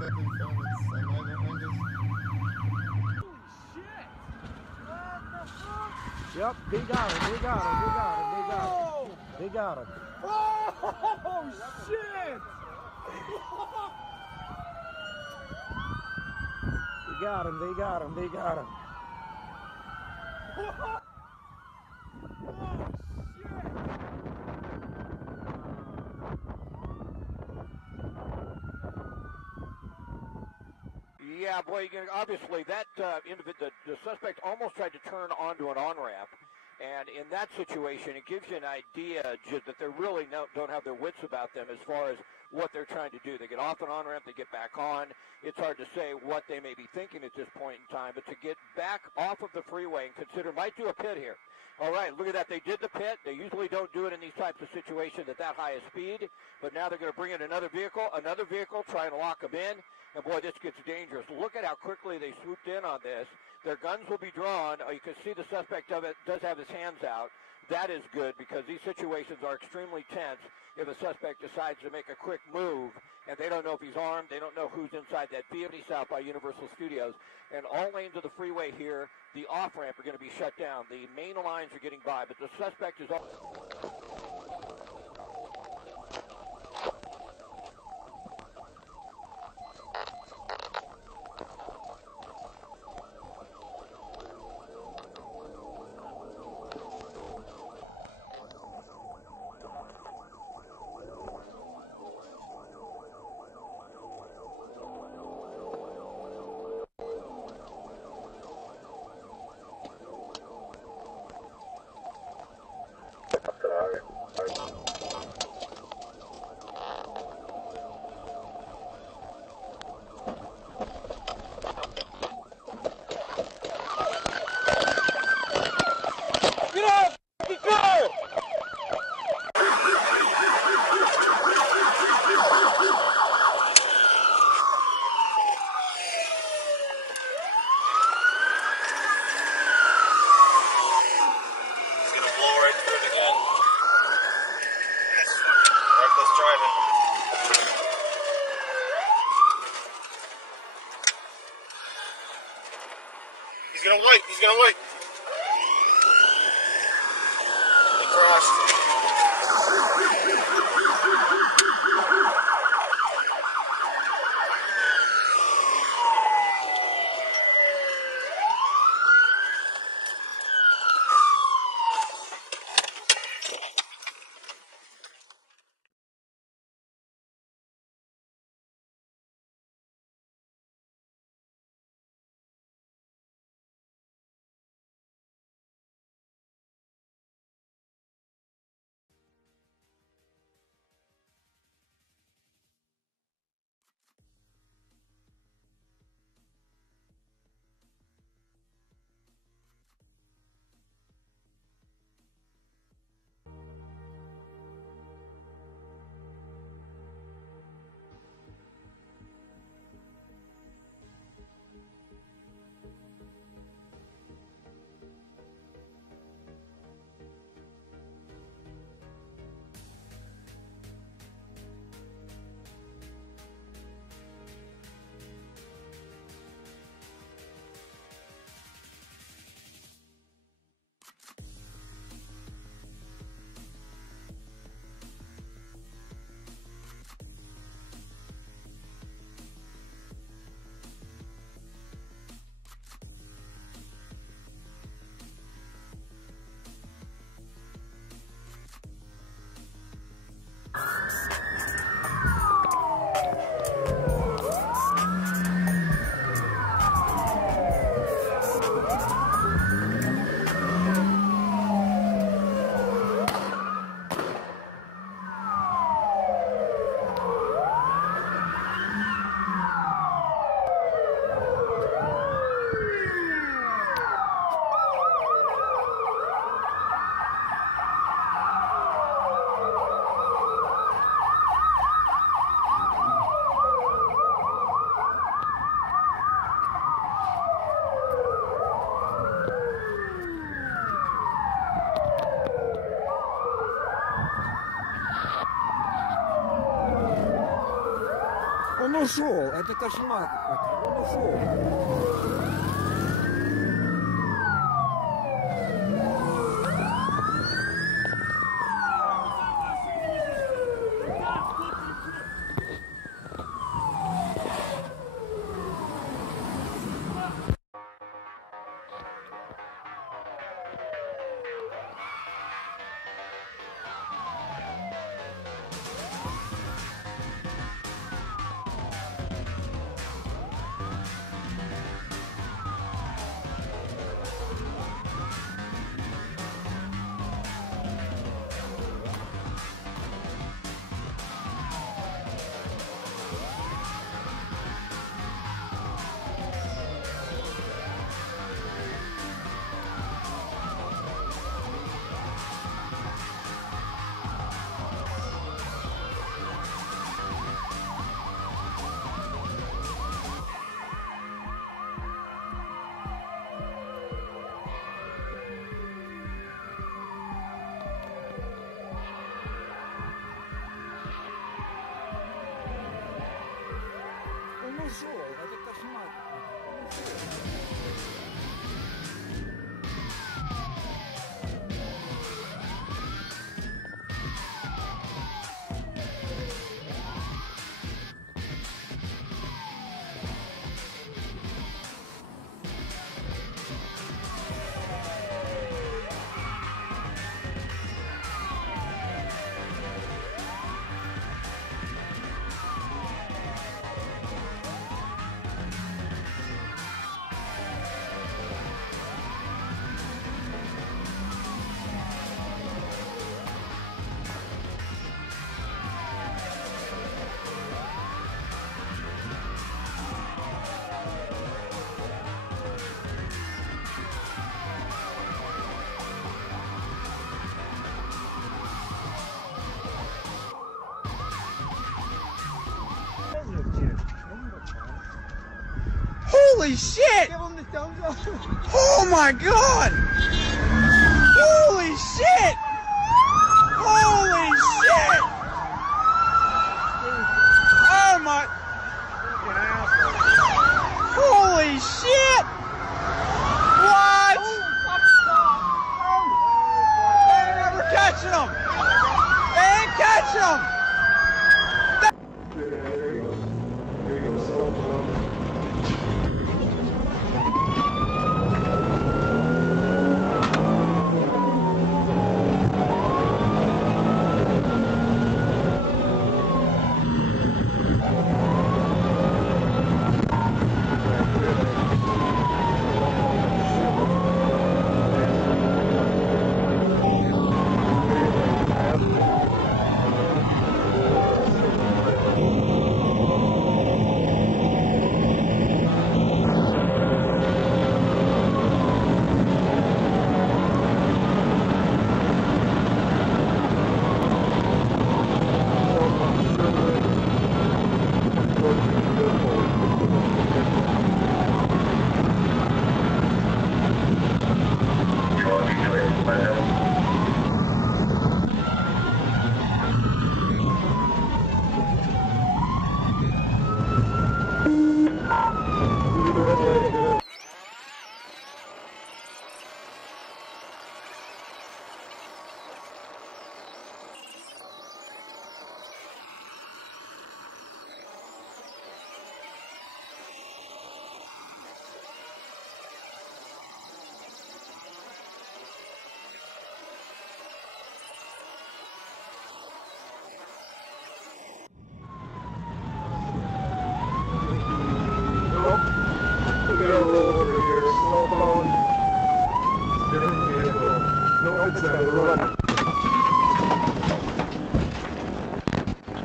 Yep, they got him, they got him, they got him, they got him. They got him. Oh, shit! They got him, they got him, they got him. Yeah, boy, obviously that the suspect almost tried to turn onto an on-ramp. And in that situation, it gives you an idea just that they really don't have their wits about them as far as what they're trying to do. They get off an on-ramp, they get back on. It's hard to say what they may be thinking at this point in time, but to get back off of the freeway and consider might do a pit here. All right, look at that. They did the pit. They usually don't do it in these types of situations at that high a speed, but now they're going to bring in another vehicle, try and lock them in. And, boy, this gets dangerous. Look at how quickly they swooped in on this. Their guns will be drawn. You can see the suspect of it does have his hands out. That is good because these situations are extremely tense if a suspect decides to make a quick move and they don't know if he's armed. They don't know who's inside that vehicle. South by Universal Studios. And all lanes of the freeway here, the off-ramp are going to be shut down. The main lines are getting by, but the suspect is... He's gonna wait, he's gonna wait. He crashed. ушел, это кошмар какой-то, он ушел. Ушел, это кошмар. Holy shit! Oh my god! Holy shit! Holy shit! Oh my! Holy shit! What? They ain't never catching them! They ain't catching them!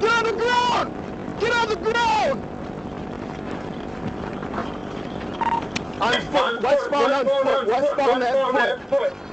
Get on the ground! Get on the ground! On foot, westbound on foot, westbound on foot.